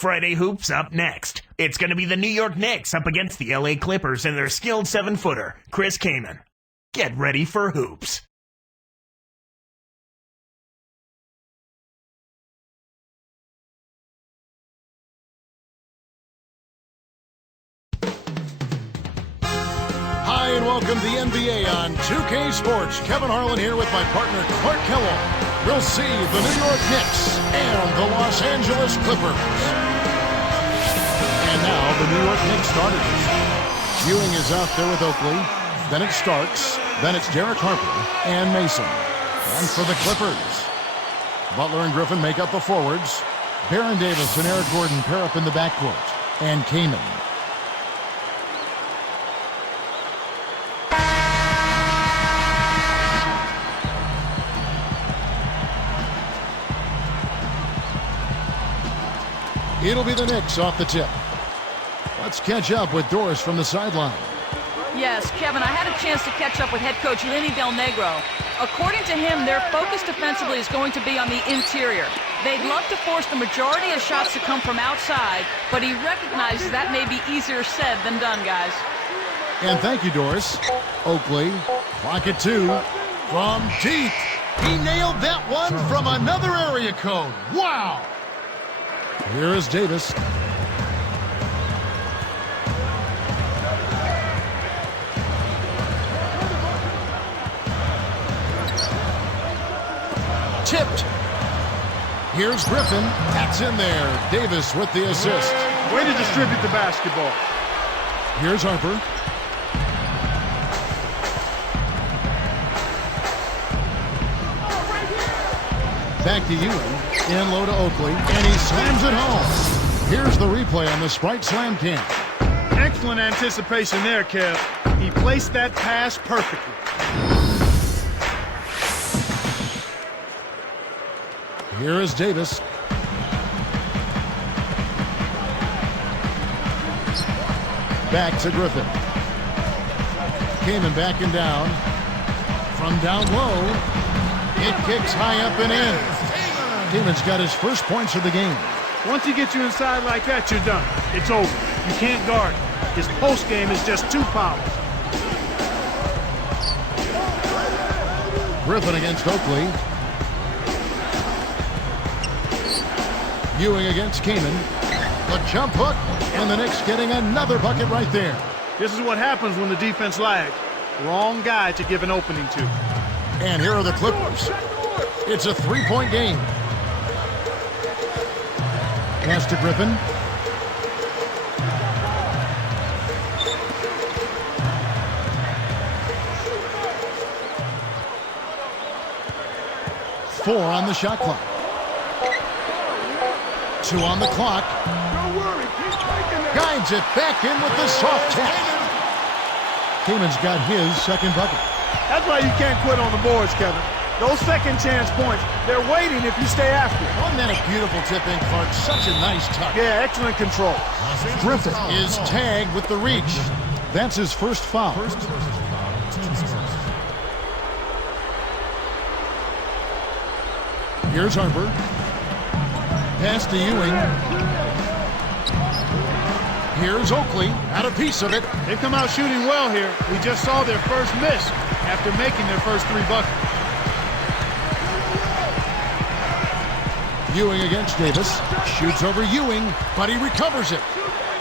Friday Hoops up next. It's going to be the New York Knicks up against the LA Clippers and their skilled 7-footer, Chris Kaman. Get ready for hoops. Hi, and welcome to the NBA on 2K Sports. Kevin Harlan here with my partner, Clark Kellogg. We'll see the New York Knicks and the Los Angeles Clippers. And now, the New York Knicks starters. Ewing is out there with Oakley. Then it's Starks. Then it's Derek Harper and Mason. And for the Clippers, Butler and Griffin make up the forwards. Baron Davis and Eric Gordon pair up in the backcourt. And Kaman. It'll be the Knicks off the tip. Let's catch up with Doris from the sideline. Yes, Kevin, I had a chance to catch up with head coach Lenny Del Negro. According to him, their focus defensively is going to be on the interior. They'd love to force the majority of shots to come from outside, but he recognizes that may be easier said than done, guys. And thank you, Doris. Oakley, clock at 2. From deep. He nailed that one from another area code. Wow! Here is Davis. Tipped. Here's Griffin. That's in there. Davis with the assist. Way to distribute the basketball. Here's Harper. Back to Ewing. In low to Oakley. And he slams it home. Here's the replay on the Sprite Slam Cam. Excellent anticipation there, Kev. He placed that pass perfectly. Here is Davis. Back to Griffin. Kaman backing down. From down low. It kicks high up and in. Kaman's got his first points of the game. Once he gets you inside like that, you're done. It's over. You can't guard. His post game is just too powerful. Griffin against Oakley. Ewing against Kaman. A jump hook, and the Knicks getting another bucket right there. This is what happens when the defense lags. Wrong guy to give an opening to. And here are the Clippers. It's a three-point game. Pass to Griffin. Four on the shot clock. 2 on the clock. Guides it back in with the soft tap. Kaman's got his second bucket. That's why you can't quit on the boards, Kevin. Those second chance points, they're waiting if you stay after it. Wasn't that a beautiful tip in, Clark? Such a nice touch. Yeah, excellent control. Griffin is tagged with the reach. That's his first foul. Here's Harper. Pass to Ewing. Here's Oakley. Had a piece of it. They come out shooting well here. We just saw their first miss after making their first 3 buckets. Ewing against Davis. Shoots over Ewing, but he recovers it.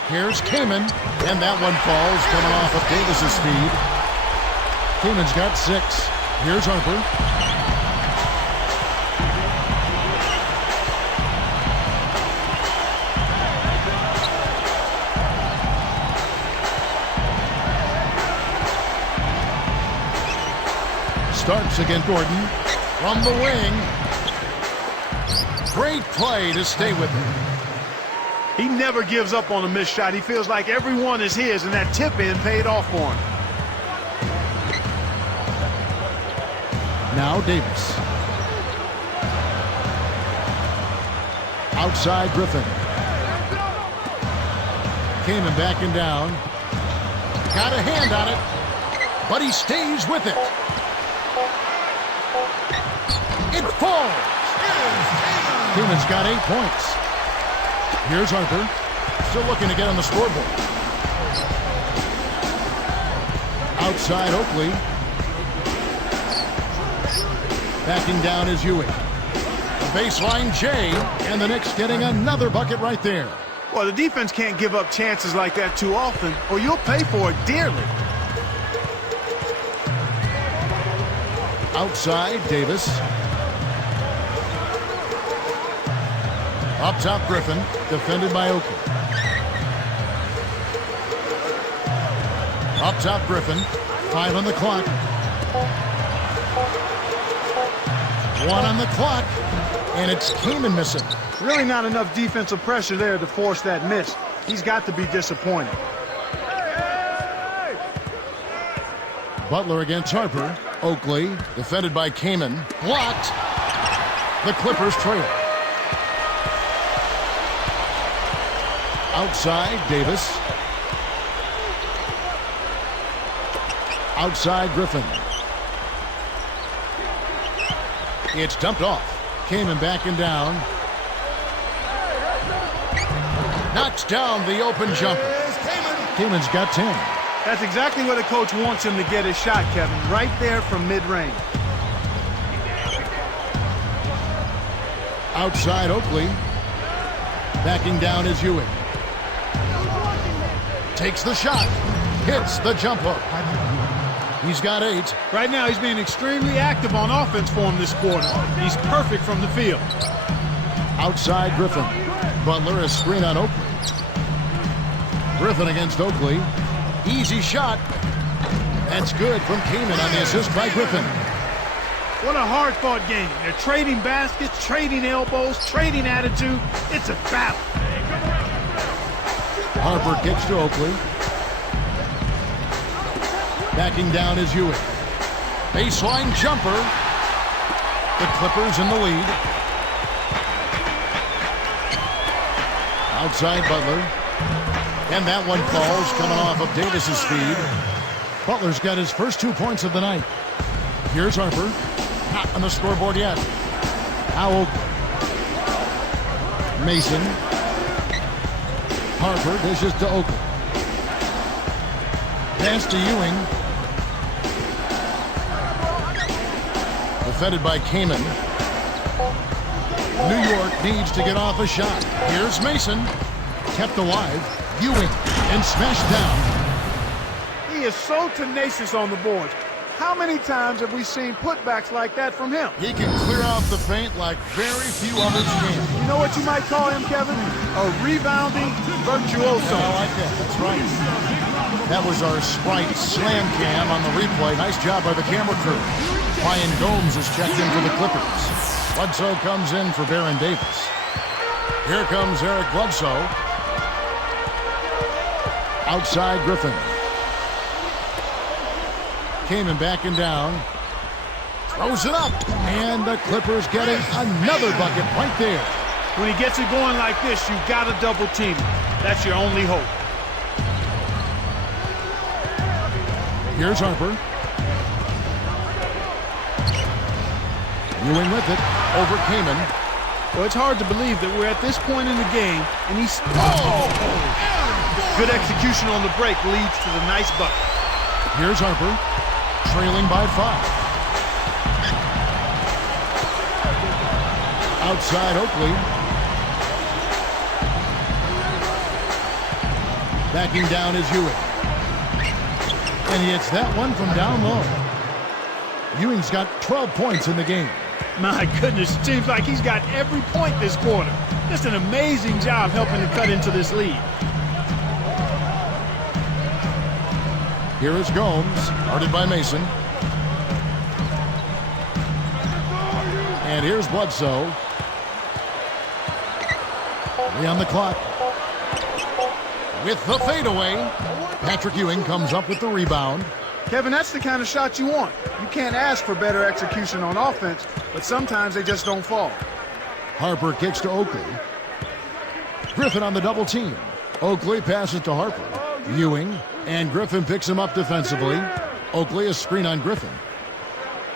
Here's Kaman, and that one falls coming off of Davis's speed. Kaman's got 6. Here's Harper. Starks against Gordon from the wing. Great play to stay with him. He never gives up on a missed shot. He feels like everyone is his, and that tip-in paid off for him. Now Davis. Outside Griffin. Kaman backing down. Got a hand on it, but he stays with it. It falls. Kaman's got 8 points. Here's Harper. Still looking to get on the scoreboard. Outside Oakley. Backing down is Ewing. The baseline J, and the Knicks getting another bucket right there. Well, the defense can't give up chances like that too often, or you'll pay for it dearly. Outside Davis. Up top Griffin, defended by Oakley. Up top Griffin, 5 on the clock. 1 on the clock, and it's Kaman missing. Really not enough defensive pressure there to force that miss. He's got to be disappointed. Butler against Harper. Oakley, defended by Kaman. Blocked. The Clippers trail. Outside, Davis. Outside, Griffin. It's dumped off. Kaman backing down. Knocks down the open jumper. Kaman's got 10. That's exactly where the coach wants him to get his shot, Kevin. Right there from mid-range. Outside Oakley. Backing down is Ewing. Takes the shot. Hits the jump hook. He's got 8. Right now, he's being extremely active on offense for him this quarter. He's perfect from the field. Outside Griffin. Butler, a screen on Oakley. Griffin against Oakley. Easy shot. That's good from Kaman on the assist by Griffin. What a hard-fought game. They're trading baskets, trading elbows, trading attitude. It's a battle. Harper kicks to Oakley. Backing down is Ewing. Baseline jumper. The Clippers in the lead. Outside Butler. And that one falls, coming off of Davis's speed. Butler's got his first 2 points of the night. Here's Harper. Not on the scoreboard yet. Now Oakley. Mason. Harper dishes to Oakley. Pass to Ewing. Defended by Kaman. New York needs to get off a shot. Here's Mason. Kept alive. Ewing. And smashed down. He is so tenacious on the boards. How many times have we seen putbacks like that from him? He can clear off the paint like very few others can. You know what you might call him, Kevin? A rebounding virtuoso. I like that. That's right. That was our Sprite slam cam on the replay. Nice job by the camera crew. Ryan Gomes is checked in for the Clippers. Bledsoe comes in for Baron Davis. Here comes Eric Bledsoe. Outside Griffin. Kaman backing down. Throws it up. And the Clippers getting another bucket right there. When he gets it going like this, you've got to double team him. That's your only hope. Here's Harper. Ewing with it. Over Kaman. Well, it's hard to believe that we're at this point in the game, and he's... Oh! Good execution on the break leads to the nice bucket. Here's Harper. Trailing by 5. Outside Oakley. Backing down is Ewing. And he hits that one from down low. Ewing's got 12 points in the game. My goodness, it seems like he's got every point this quarter. Just an amazing job helping to cut into this lead. Here is Gomes, guarded by Mason. And here's Bledsoe. 3 on the clock. With the fadeaway, Patrick Ewing comes up with the rebound. Kevin, that's the kind of shot you want. You can't ask for better execution on offense, but sometimes they just don't fall. Harper kicks to Oakley. Griffin on the double team. Oakley passes to Harper. Ewing, and Griffin picks him up defensively. Oakley a screen on Griffin.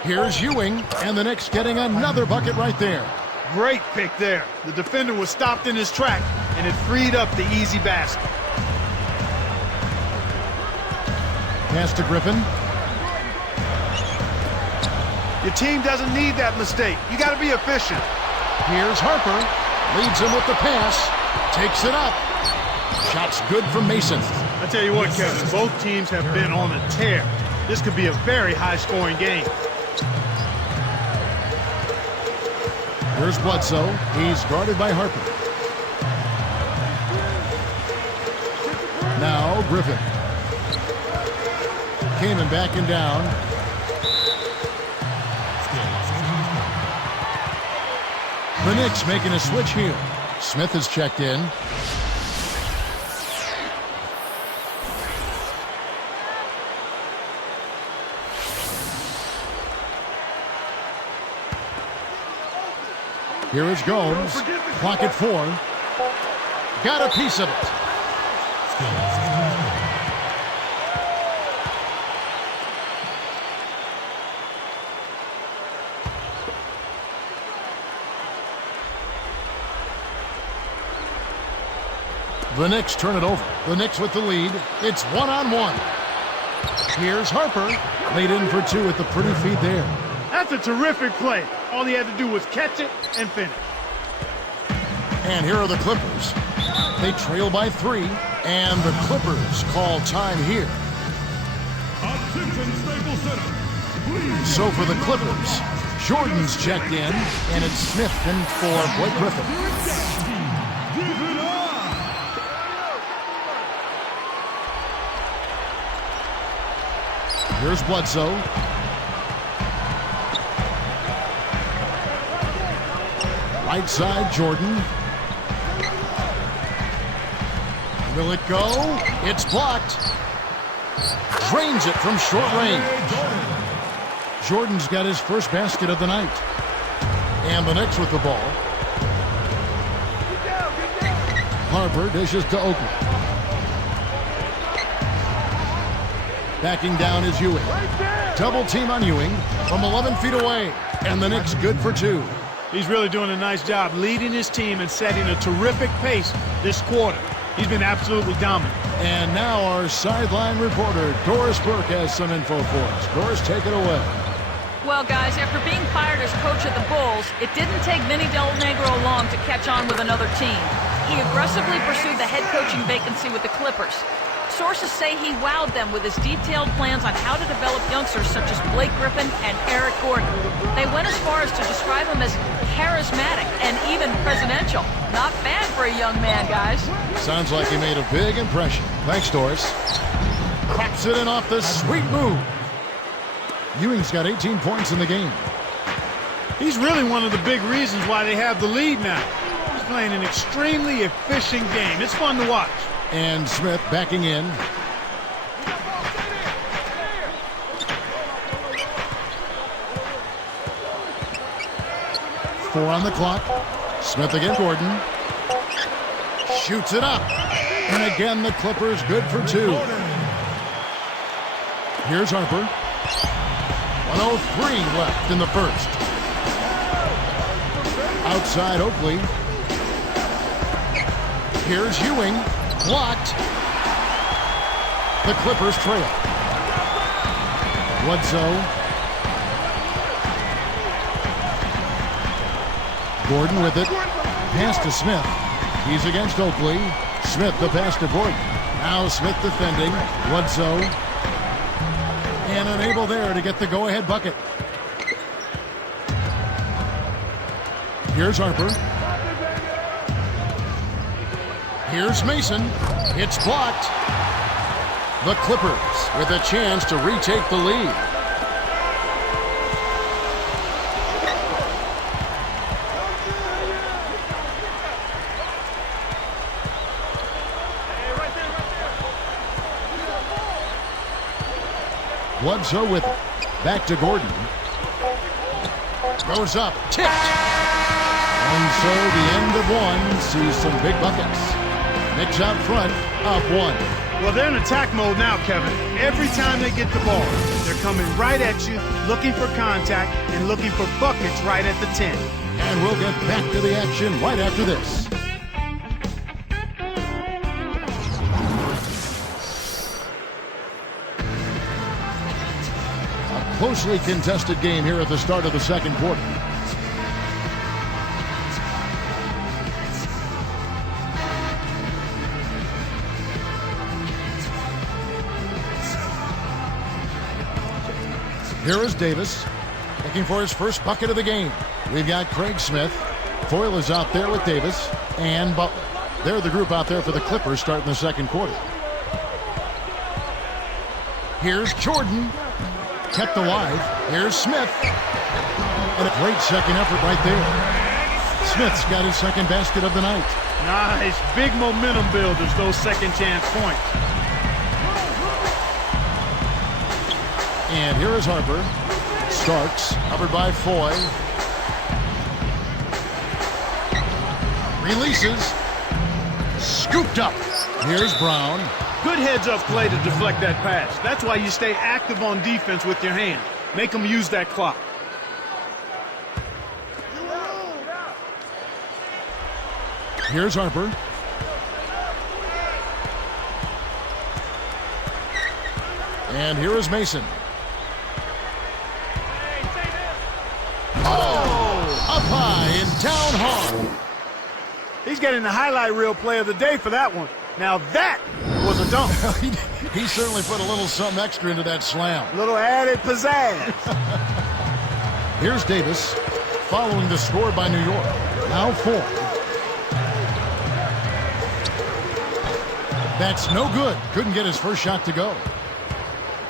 Here's Ewing, and the Knicks getting another bucket right there. Great pick there. The defender was stopped in his track. and it freed up the easy basket. Pass to Griffin. Your team doesn't need that mistake. You got to be efficient. Here's Harper. Leads him with the pass. Takes it up. Shot's good from Mason. I tell you what, Kevin, both teams have been on a tear. This could be a very high-scoring game. Here's Bledsoe. He's guarded by Harper. Now Griffin. Kaman backing down. The Knicks making a switch here. Smith has checked in. Here is Gomes. Clock at 4. Got a piece of it. The Knicks turn it over. The Knicks with the lead. It's 1-on-1. Here's Harper. Laid in for 2 at the pretty feed there. That's a terrific play. All he had to do was catch it and finish. And here are the Clippers. They trail by 3, and the Clippers call time here. So for the Clippers, Jordan's checked in, and it's Smith in for Blake Griffin. Here's Bledsoe. Right side, Jordan. Will it go? It's blocked. Drains it from short range. Jordan's got his first basket of the night. And the Knicks with the ball. Harper dishes to Oakley. Backing down is Ewing. Double team on Ewing from 11 feet away. And the Knicks good for 2. He's really doing a nice job leading his team and setting a terrific pace this quarter. He's been absolutely dominant. And now our sideline reporter, Doris Burke, has some info for us. Doris, take it away. Well, guys, after being fired as coach of the Bulls, it didn't take Vinny Del Negro long to catch on with another team. He aggressively pursued the head coaching vacancy with the Clippers. Sources say he wowed them with his detailed plans on how to develop youngsters such as Blake Griffin and Eric Gordon. They went as far as to describe him as charismatic and even presidential. Not bad for a young man, guys. Sounds like he made a big impression. Thanks, Doris. Cracks it in off the sweet move. Ewing's got 18 points in the game. He's really one of the big reasons why they have the lead now. He's playing an extremely efficient game. It's fun to watch. And Smith backing in. Four on the clock. Smith again, Gordon. Shoots it up. And again, the Clippers good for 2. Here's Harper. 1:03 left in the first. Outside Oakley. Here's Ewing. Blocked. The Clippers trail. Bledsoe. Gordon with it. Pass to Smith. He's against Oakley. Smith the pass to Gordon. Now Smith defending. Bledsoe. And unable there to get the go-ahead bucket. Here's Harper. Here's Mason. It's blocked. The Clippers with a chance to retake the lead. Bledsoe with it. Back to Gordon. Goes up. Tipped. And so the end of one sees some big buckets. Knicks out front, up 1. Well, they're in attack mode now, Kevin. Every time they get the ball, they're coming right at you, looking for contact, and looking for buckets right at the 10. And we'll get back to the action right after this. closely contested game here at the start of the second quarter. Here is Davis, looking for his first bucket of the game. We've got Craig Smith. Foyle is out there with Davis and Butler. They're the group out there for the Clippers starting the second quarter. Here's Jordan, kept alive. Here's Smith. And a great second effort right there. Smith's got his second basket of the night. Nice, big momentum builders, those second chance points. And here is Harper. Starks, covered by Foy. Releases. Scooped up. Here's Brown. Good heads-up play to deflect that pass. That's why you stay active on defense with your hand. Make them use that clock. Here's Harper. And here is Mason. Up high and down hard. He's getting the highlight reel play of the day for that one. Now that was a dunk. He certainly put a little something extra into that slam. Little added pizzazz. Here's Davis following the score by New York. Now 4. That's no good. Couldn't get his first shot to go.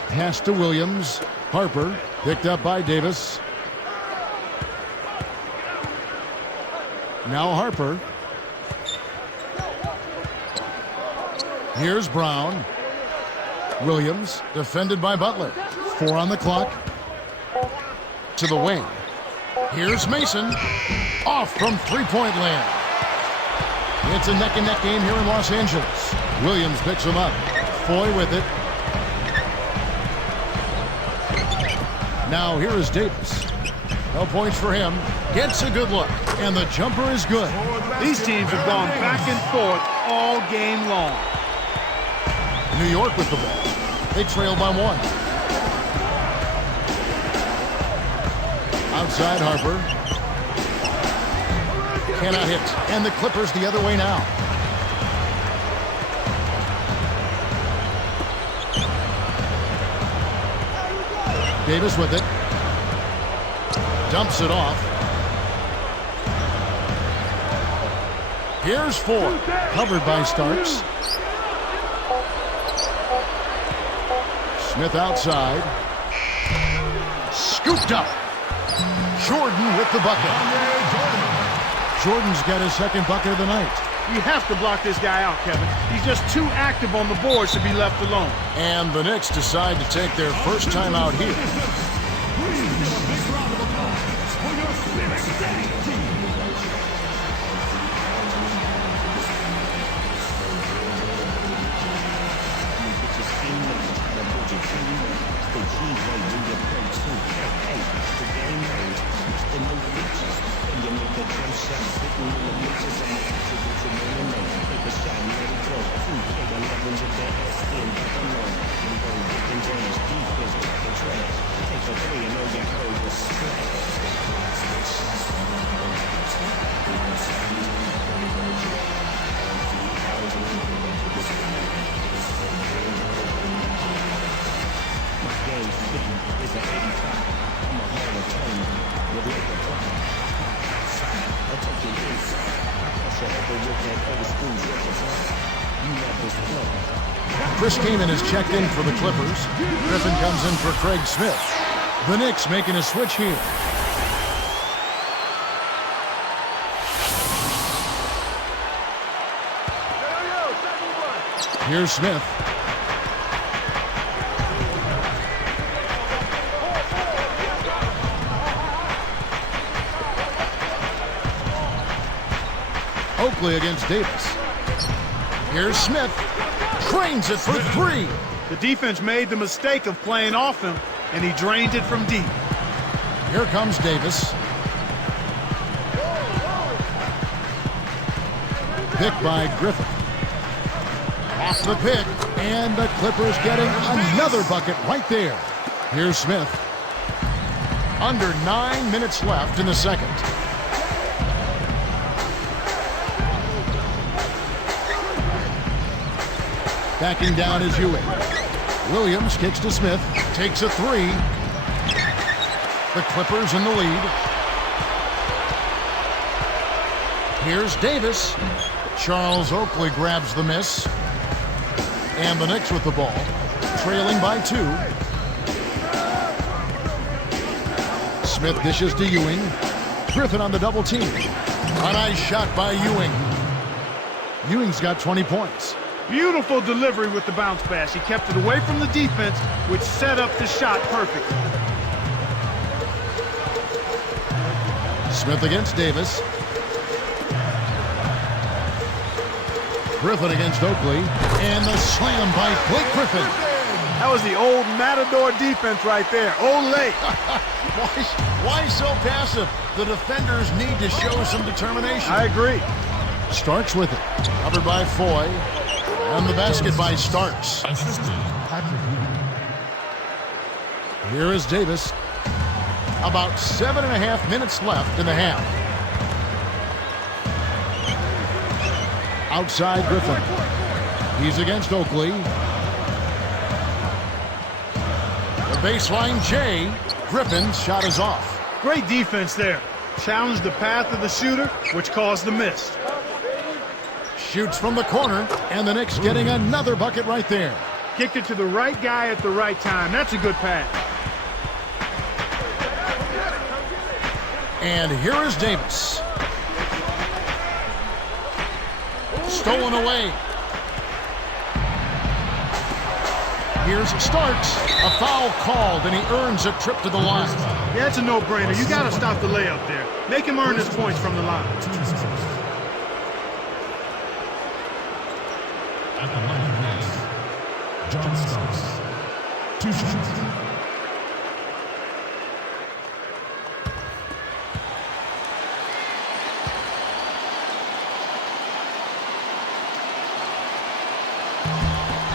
Pass to Williams. Harper picked up by Davis. Now Harper. Here's Brown. Williams defended by Butler. 4 on the clock. To the wing. Here's Mason. Off from three-point land. It's a neck-and-neck game here in Los Angeles. Williams picks him up. Foy with it. Now here is Davis. No points for him. Gets a good look. And the jumper is good. These teams have gone back and forth all game long. New York with the ball. They trail by 1. Outside Harper. Cannot hit. And the Clippers the other way now. Davis with it. Dumps it off. Here's 4. Covered by Starks. Smith outside. Scooped up. Jordan with the bucket. Jordan's got his second bucket of the night. You have to block this guy out, Kevin. He's just too active on the boards to be left alone. And the Knicks decide to take their first time out here. Chris Kaman is checked in for the Clippers. Griffin comes in for Craig Smith. The Knicks making a switch here. Here's Smith. Oakley against Davis. Here's Smith. Drains it for 3. The defense made the mistake of playing off him, and he drained it from deep. Here comes Davis. Pick by Griffin. Off the pick, and the Clippers getting another bucket right there. Here's Smith. Under 9 minutes left in the second. Backing down is Ewing. Williams kicks to Smith. Takes a three. The Clippers in the lead. Here's Davis. Charles Oakley grabs the miss. And the Knicks with the ball, trailing by 2. Smith dishes to Ewing. Griffin on the double team. A nice shot by Ewing. Ewing's got 20 points. Beautiful delivery with the bounce pass. He kept it away from the defense, which set up the shot perfectly. Smith against Davis. Griffin against Oakley. And the slam by Blake Griffin. That was the old Matador defense right there. Olay. Why so passive? The defenders need to show some determination. I agree. Starks with it. Covered by Foy. And the basket by Starks. Here is Davis. About 7.5 minutes left in the half. Outside Griffin. He's against Oakley. The baseline J. Griffin's shot is off. Great defense there. Challenged the path of the shooter, which caused the miss. Shoots from the corner, and the Knicks getting another bucket right there. Kicked it to the right guy at the right time. That's a good pass. And here is Davis. Stolen away. Here's Starks. A foul called, and he earns a trip to the line. Yeah, it's a no-brainer. You got to stop the layup there. Make him earn his points from the line. At the line of net, John Starks. 2 shots.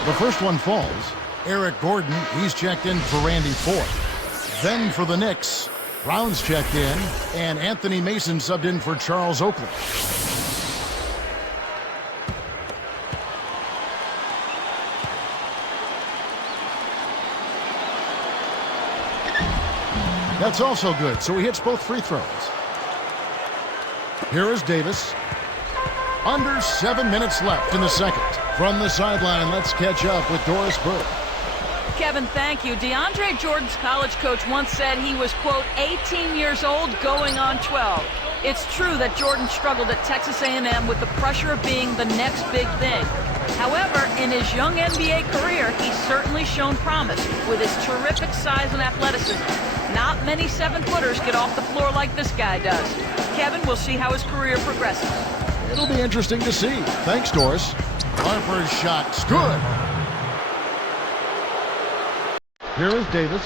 The first one falls. Eric Gordon, he's checked in for Randy Ford. Then for the Knicks, Brown's checked in, and Anthony Mason subbed in for Charles Oakley. That's also good, so he hits both free throws. Here is Davis. Under 7 minutes left in the second. From the sideline, let's catch up with Doris Burke. Kevin, thank you. DeAndre Jordan's college coach once said he was, quote, 18 years old going on 12. It's true that Jordan struggled at Texas A&M with the pressure of being the next big thing. However, in his young NBA career, he's certainly shown promise with his terrific size and athleticism. Not many 7-footers get off the floor like this guy does. Kevin, we'll see how his career progresses. It'll be interesting to see. Thanks, Doris. Harper's shot's good. Here is Davis.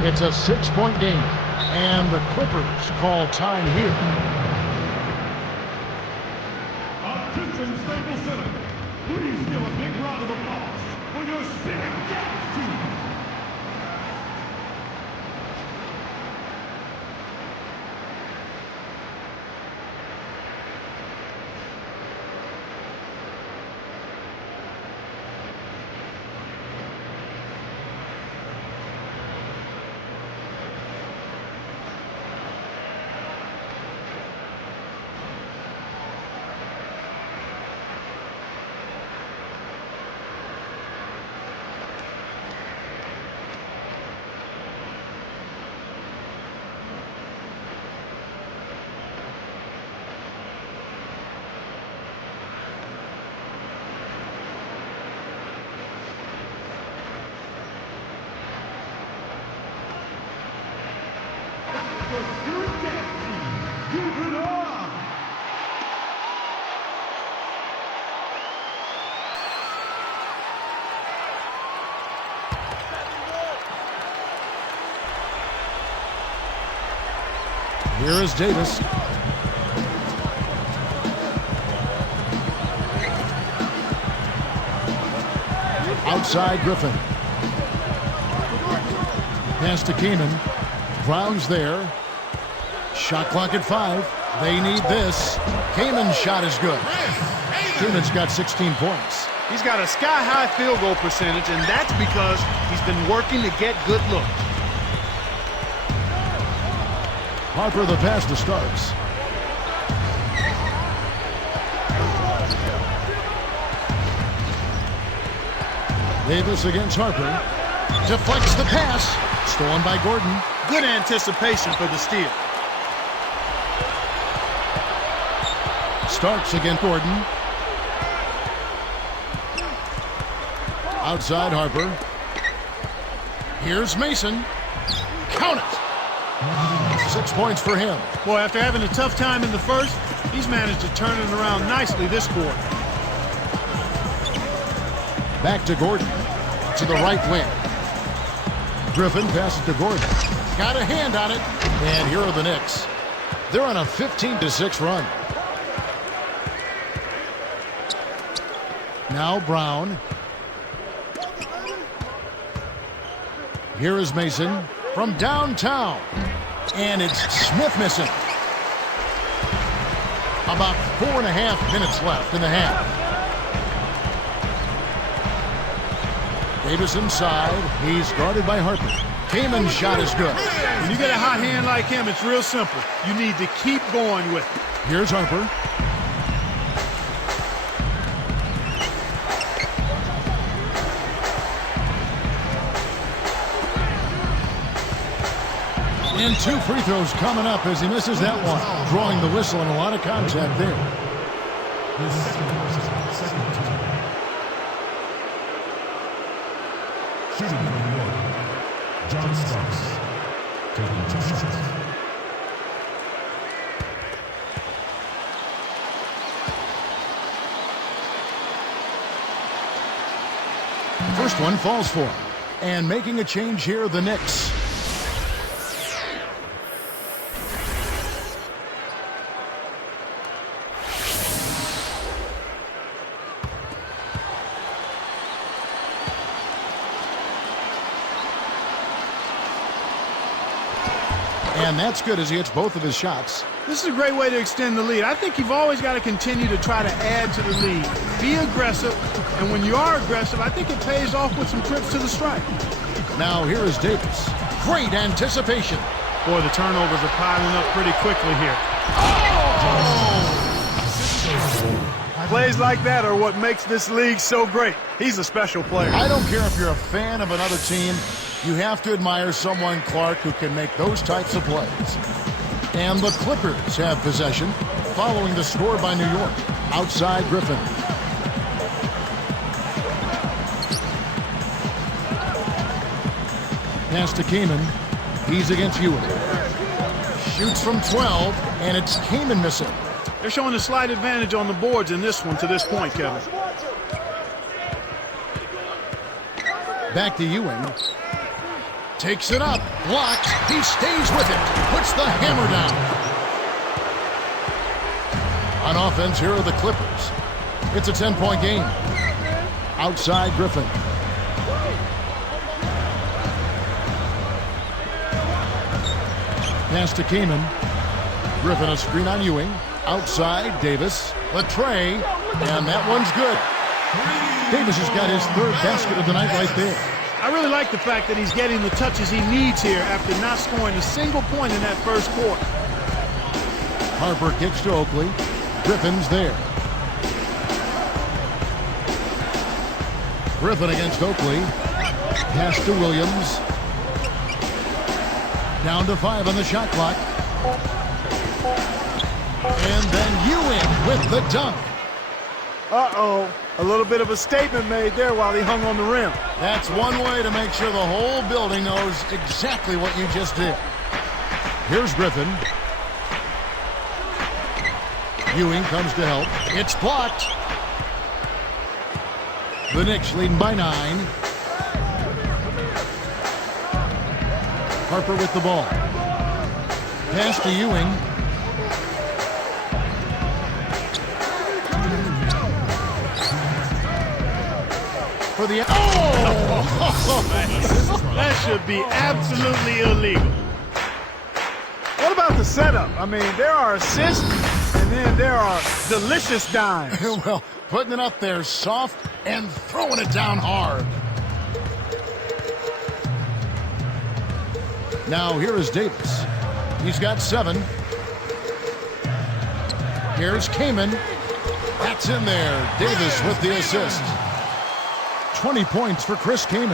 It's a 6-point game. And the Clippers call time here. Attention, Staples Center. Please give a big round of applause for your Stadium Jazz team. Here is Davis. Outside Griffin. Pass to Keenan. Brown's there. Shot clock at 5. They need this. Kamen's shot is good. Kamen's got 16 points. He's got a sky-high field goal percentage, and that's because he's been working to get good looks. Harper the pass to Starks. Davis against Harper. Deflects the pass. Stolen by Gordon. Good anticipation for the steal. Starks against Gordon. Outside Harper. Here's Mason. Count it. 6 points for him. Boy, after having a tough time in the first, he's managed to turn it around nicely this quarter. Back to Gordon. To the right wing. Griffin passes to Gordon. Got a hand on it. And here are the Knicks. They're on a 15-6 run. Now Brown. Here is Mason from downtown. And it's Smith missing. About 4.5 minutes left in the half. Davis inside. He's guarded by Harper. Kamen's shot is good. When you get a hot hand like him, it's real simple. You need to keep going with it. Here's Harper. And 2 free throws coming up as he misses that one. Drawing the whistle and a lot of contact there. Shooting for New York, John Starks, taking 2 shots. First one falls for him. And making a change here, the Knicks. And that's good as he hits both of his shots. This is a great way to extend the lead. I think you've always got to continue to try to add to the lead. Be aggressive, and when you are aggressive, I think it pays off with some trips to the stripe. Now here is Davis. Great anticipation. Boy, the turnovers are piling up pretty quickly here. Plays like that are what makes this league so great. He's a special player. I don't care if you're a fan of another team. You have to admire someone, Clark, who can make those types of plays. And the Clippers have possession following the score by New York. Outside Griffin. Pass to Kaman. He's against Ewing. Shoots from 12, and it's Kaman missing. They're showing a slight advantage on the boards in this one to this point, Kevin. Back to Ewing. Takes it up. Blocked. He stays with it. Puts the hammer down. On offense, here are the Clippers. It's a 10-point game. Outside Griffin. Pass to Kaman. Griffin a screen on Ewing. Outside Davis. The tray. And that one's good. Davis has got his 3rd basket of the night right there. I really like the fact that he's getting the touches he needs here after not scoring a single point in that first quarter. Harper kicks to Oakley. Griffin's there. Griffin against Oakley. Pass to Williams. Down to 5 on the shot clock. And then Ewing with the dunk. Uh-oh. A little bit of a statement made there while he hung on the rim. That's one way to make sure the whole building knows exactly what you just did. Here's Griffin. Ewing comes to help. It's blocked. The Knicks leading by 9. Harper with the ball. Pass to Ewing. For the That should be absolutely illegal. setup. I mean, there are assists, and then there are delicious dimes. Well, putting it up there soft and throwing it down hard. Now here is Davis. He's got 7. Here's Kaman. That's in there. Davis with the assist. 20 points for Chris Kaman.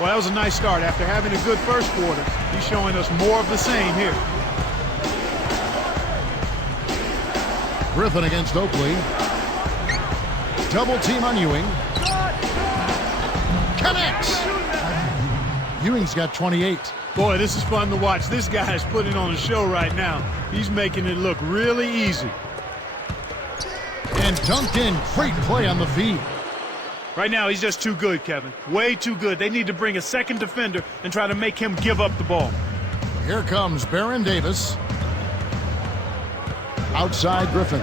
Well, that was a nice start. After having a good first quarter, he's showing us more of the same here. Griffin against Oakley. Double team on Ewing. Connects. Ewing's got 28. Boy, this is fun to watch. This guy is putting on a show right now. He's making it look really easy. And dunked in. Great play on the feed. Right now, he's just too good, Kevin. Way too good. They need to bring a second defender and try to make him give up the ball. Here comes Baron Davis. Outside Griffin.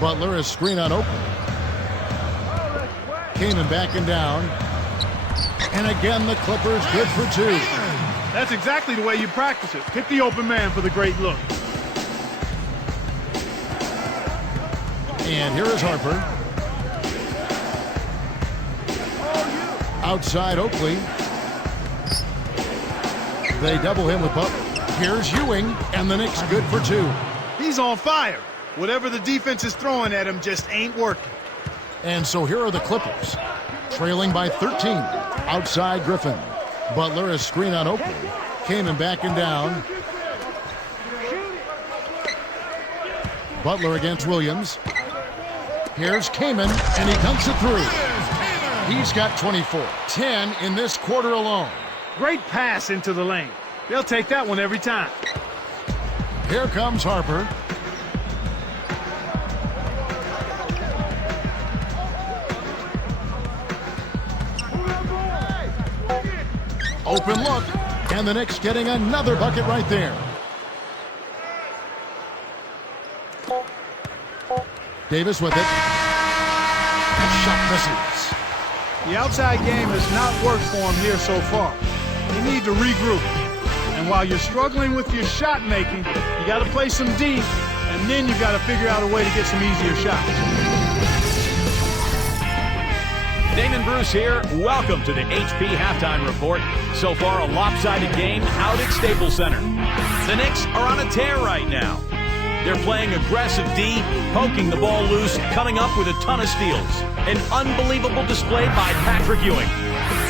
Butler is screen on Oakley. Kaman backing down. And again, the Clippers good for 2. That's exactly the way you practice it. Hit the open man for the great look. And here is Harper. Outside Oakley. They double him with Butler. Here's Ewing, and the Knicks good for 2. He's on fire. Whatever the defense is throwing at him just ain't working. And so here are the Clippers, trailing by 13. Outside Griffin. Butler is screen on Oakley. Kaman backing down. Butler against Williams. Here's Kaman, and he dunks it through. He's got 24. 10 in this quarter alone. Great pass into the lane. They'll take that one every time. Here comes Harper. Open look, and the Knicks getting another bucket right there. Davis with it. Shot misses. The outside game has not worked for him here so far. You need to regroup. And while you're struggling with your shot making, you got to play some D, and then you got to figure out a way to get some easier shots. Damon Bruce here. Welcome to the HP Halftime Report. So far, a lopsided game out at Staples Center. The Knicks are on a tear right now. They're playing aggressive D, poking the ball loose, coming up with a ton of steals. An unbelievable display by Patrick Ewing.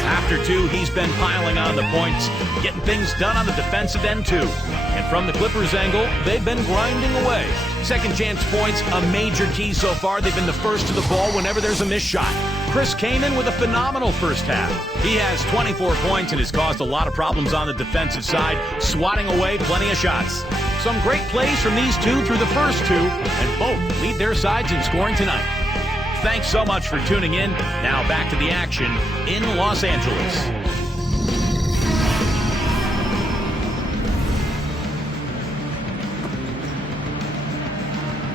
After 2, he's been piling on the points, getting things done on the defensive end too. And from the Clippers' angle, they've been grinding away. Second chance points, a major key so far. They've been the first to the ball whenever there's a missed shot. Chris Kaman with a phenomenal first half. He has 24 points and has caused a lot of problems on the defensive side, swatting away plenty of shots. Some great plays from these 2 through the first 2, and both lead their sides in scoring tonight. Thanks so much for tuning in. Now back to the action in Los Angeles.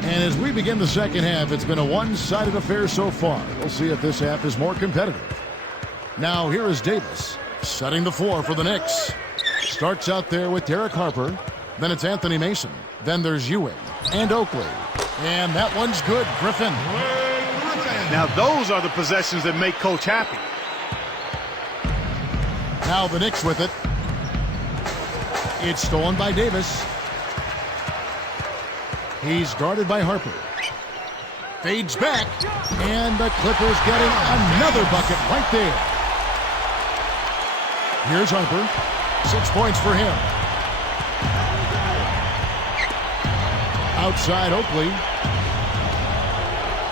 And as we begin the second half, it's been a one-sided affair so far. We'll see if this half is more competitive. Now here is Davis, setting the floor for the Knicks. Starts out there with Derek Harper. Then it's Anthony Mason. Then there's Ewing and Oakley. And that one's good, Griffin. Now those are the possessions that make Coach happy. Now the Knicks with it. It's stolen by Davis. He's guarded by Harper. Fades back. And the Clippers getting another bucket right there. Here's Harper. 6 points for him. Outside Oakley.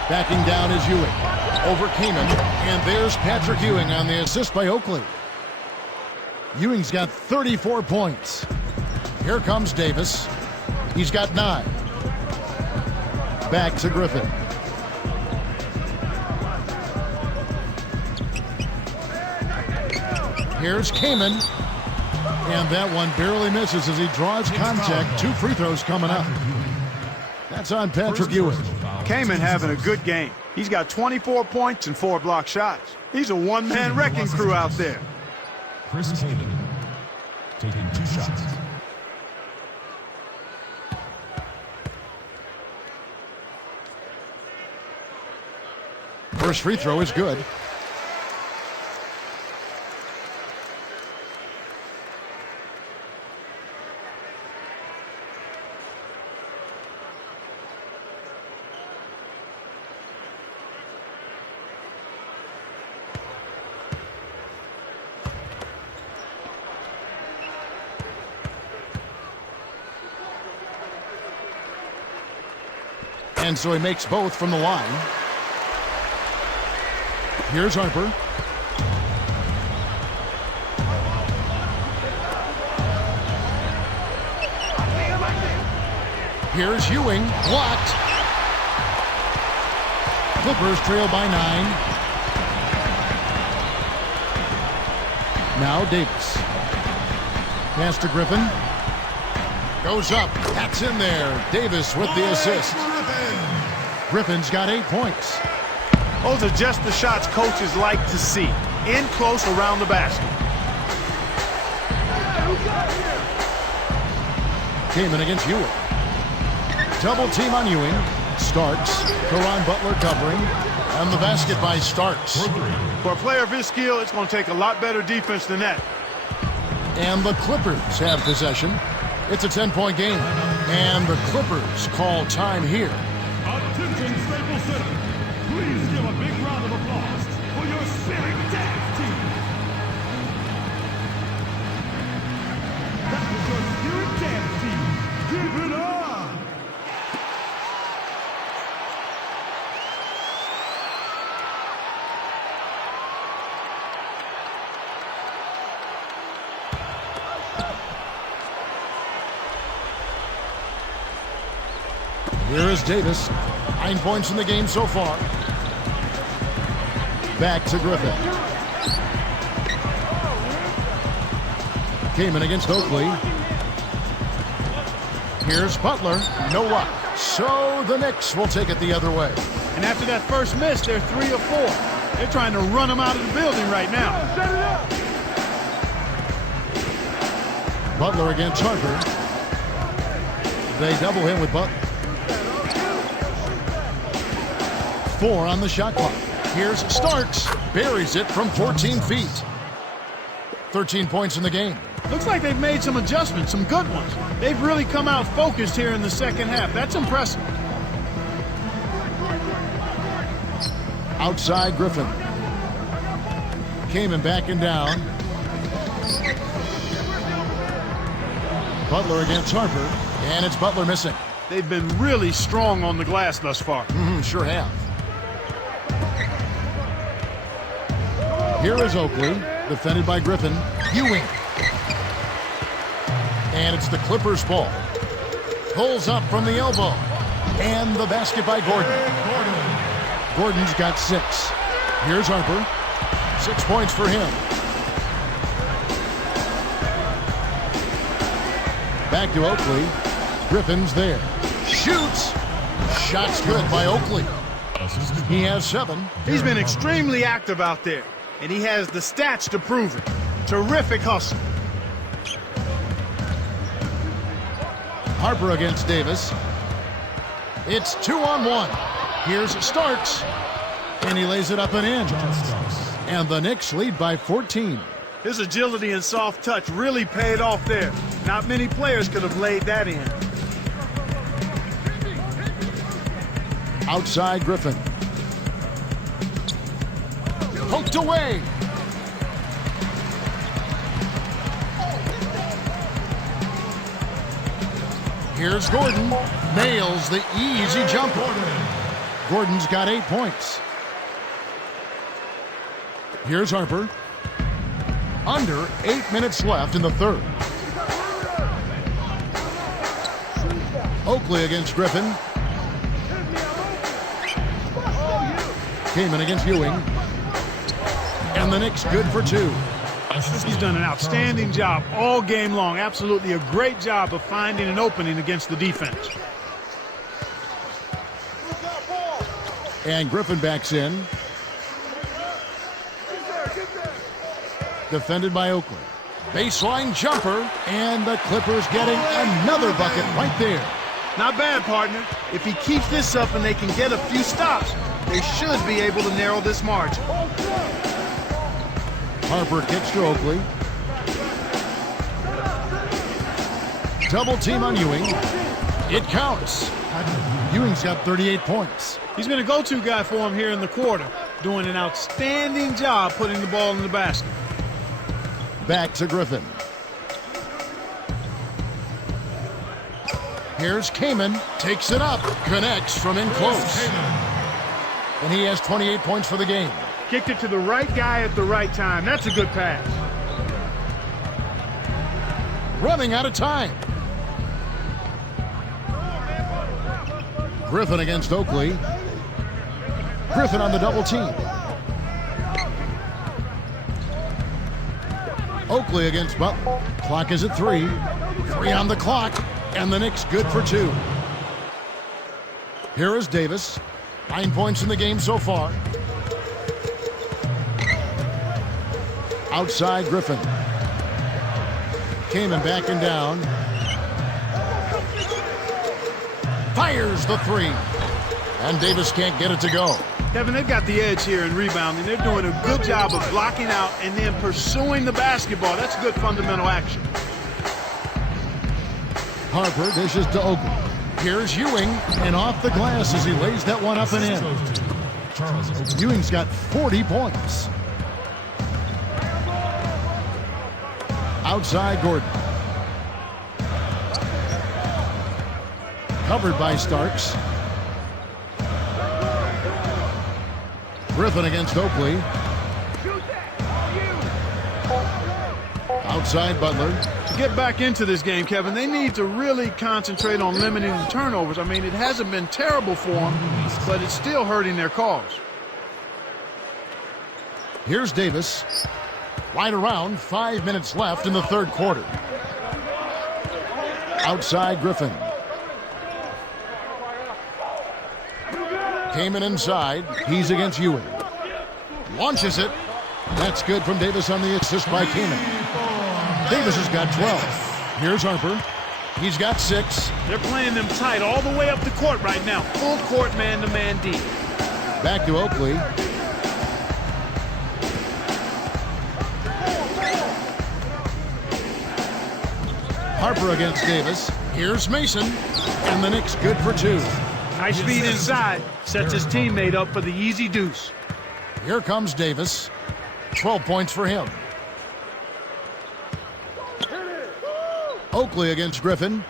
Backing down is Ewing. Over Kaman. And there's Patrick Ewing on the assist by Oakley. Ewing's got 34 points. Here comes Davis. He's got 9. Back to Griffin. Here's Kaman. And that one barely misses as he draws contact. 2 free throws coming up. That's on Patrick Ewing. Kaman having a good game. He's got 24 points and 4 block shots. He's a one-man wrecking crew out there. Chris Kaman taking 2 shots. First free throw is good. And so he makes both from the line. Here's Harper. Here's Ewing. Blocked. Clippers trail by 9. Now Davis. Pass to Griffin. Goes up. That's in there. Davis with the assist. Griffin's got 8 points. Those are just the shots coaches like to see. In close around the basket. Came in against Ewing. Double team on Ewing. Starks. Caron Butler covering. And the basket by Starks. For a player of his skill, it's going to take a lot better defense than that. And the Clippers have possession. It's a 10-point game. And the Clippers call time here. Attention, Staples Center. Please give a big round of applause for your Spirit Dance team. That was your Spirit Dance team. Give it up. Here is Davis. 9 points in the game so far. Back to Griffin. Came in against Oakley. Here's Butler. No luck. So the Knicks will take it the other way. And after that first miss, they're 3 of 4. They're trying to run them out of the building right now. Butler against Harper. They double him with Butler. 4 on the shot clock. Here's Starks. Buries it from 14 feet. 13 points in the game. Looks like they've made some adjustments, some good ones. They've really come out focused here in the second half. That's impressive. Outside Griffin. Kamen backing down. Butler against Harper. And it's Butler missing. They've been really strong on the glass thus far. Sure have. Here is Oakley, defended by Griffin. Ewing. And it's the Clippers' ball. Pulls up from the elbow. And the basket by Gordon. Gordon's got 6. Here's Harper. 6 points for him. Back to Oakley. Griffin's there. Shoots. Shot's good by Oakley. He has 7. He's been extremely active out there, and he has the stats to prove it. Terrific hustle. Harper against Davis. It's 2-on-1. Here's Starks. And he lays it up and in. And the Knicks lead by 14. His agility and soft touch really paid off there. Not many players could have laid that in. Outside Griffin. Poked away. Here's Gordon. Nails the easy jumper. Gordon's got 8 points. Here's Harper. Under 8 minutes left in the third. Oakley against Griffin. Came in against Ewing. And the Knicks good for 2. He's done an outstanding job all game long. Absolutely a great job of finding an opening against the defense. And Griffin backs in. Defended by Oakley. Baseline jumper. And the Clippers getting another bucket right there. Not bad, partner. If he keeps this up and they can get a few stops, They should be able to narrow this margin. Harper kicks to Oakley. Double team on Ewing. It counts. Ewing's got 38 points. He's been a go-to guy for him here in the quarter, doing an outstanding job putting the ball in the basket. Back to Griffin. Here's Kaman, takes it up, connects from in close. And he has 28 points for the game. Kicked it to the right guy at the right time. That's a good pass. Running out of time. Griffin against Oakley. Griffin on the double team. Oakley against Butler. Clock is at 3. 3 on the clock. And the Knicks good for 2. Here is Davis. 9 points in the game so far. Outside Griffin. Kaman backing down. Fires the 3. And Davis can't get it to go. Kevin, they've got the edge here in rebounding. They're doing a good job of blocking out and then pursuing the basketball. That's good fundamental action. Harper dishes to Oakley. Here's Ewing, and off the glass as he lays that one up and in. Ewing's got 40 points. Outside Gordon. Covered by Starks. Griffin against Oakley. Outside Butler. To get back into this game, Kevin, they need to really concentrate on limiting the turnovers. I mean, it hasn't been terrible for them, but it's still hurting their cause. Here's Davis. Right around 5 minutes left in the third quarter. Outside Griffin. Kaman inside. He's against Ewing. Launches it. That's good from Davis on the assist by Kaman. Davis has got 12. Here's Harper. He's got 6. They're playing them tight all the way up the court right now. Full court man-to-man D. Back to Oakley. Harper against Davis. Here's Mason. And the Knicks good for 2. Nice feed inside. Sets his teammate up for the easy deuce. Here comes Davis. 12 points for him. Oakley against Griffin.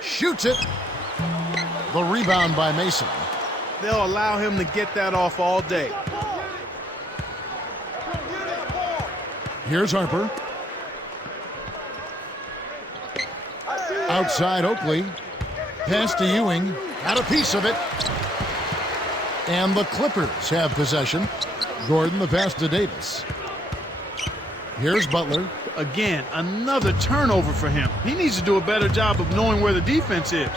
Shoots it. The rebound by Mason. They'll allow him to get that off all day. Here's Harper. Outside Oakley. Pass to Ewing. Got a piece of it. And the Clippers have possession. Gordon the pass to Davis. Here's Butler. Again, another turnover for him. He needs to do a better job of knowing where the defense is.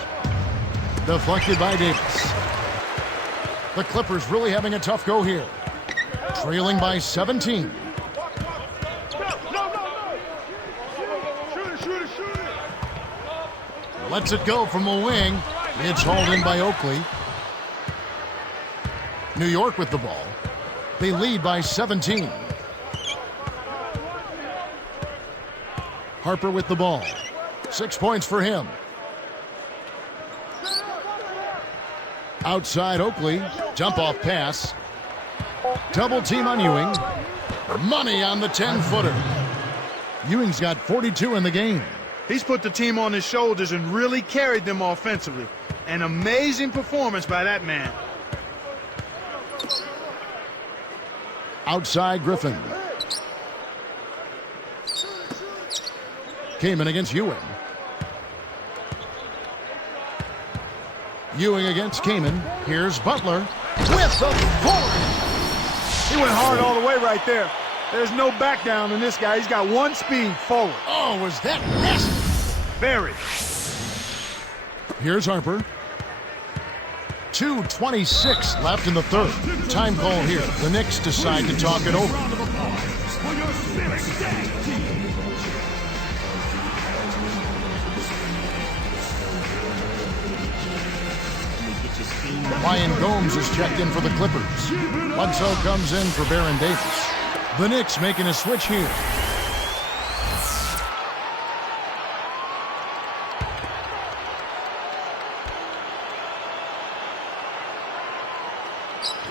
Deflected by Davis. The Clippers really having a tough go here. Trailing by 17. Lets it go from the wing. It's hauled in by Oakley. New York with the ball. They lead by 17. Harper with the ball. 6 points for him. Outside Oakley. Jump off pass. Double team on Ewing. Money on the 10-footer. Ewing's got 42 in the game. He's put the team on his shoulders and really carried them offensively. An amazing performance by that man. Outside Griffin. Kaman against Ewing. Ewing against Kaman. Here's Butler with the forward. He went hard all the way right there. There's no back down in this guy. He's got one speed forward. Oh, was that nasty? Very. Here's Harper. 2:26 left in the third. Time call here. The Knicks decide to talk it over. Ryan Gomes is checked in for the Clippers. Bledsoe comes in for Baron Davis. The Knicks making a switch here.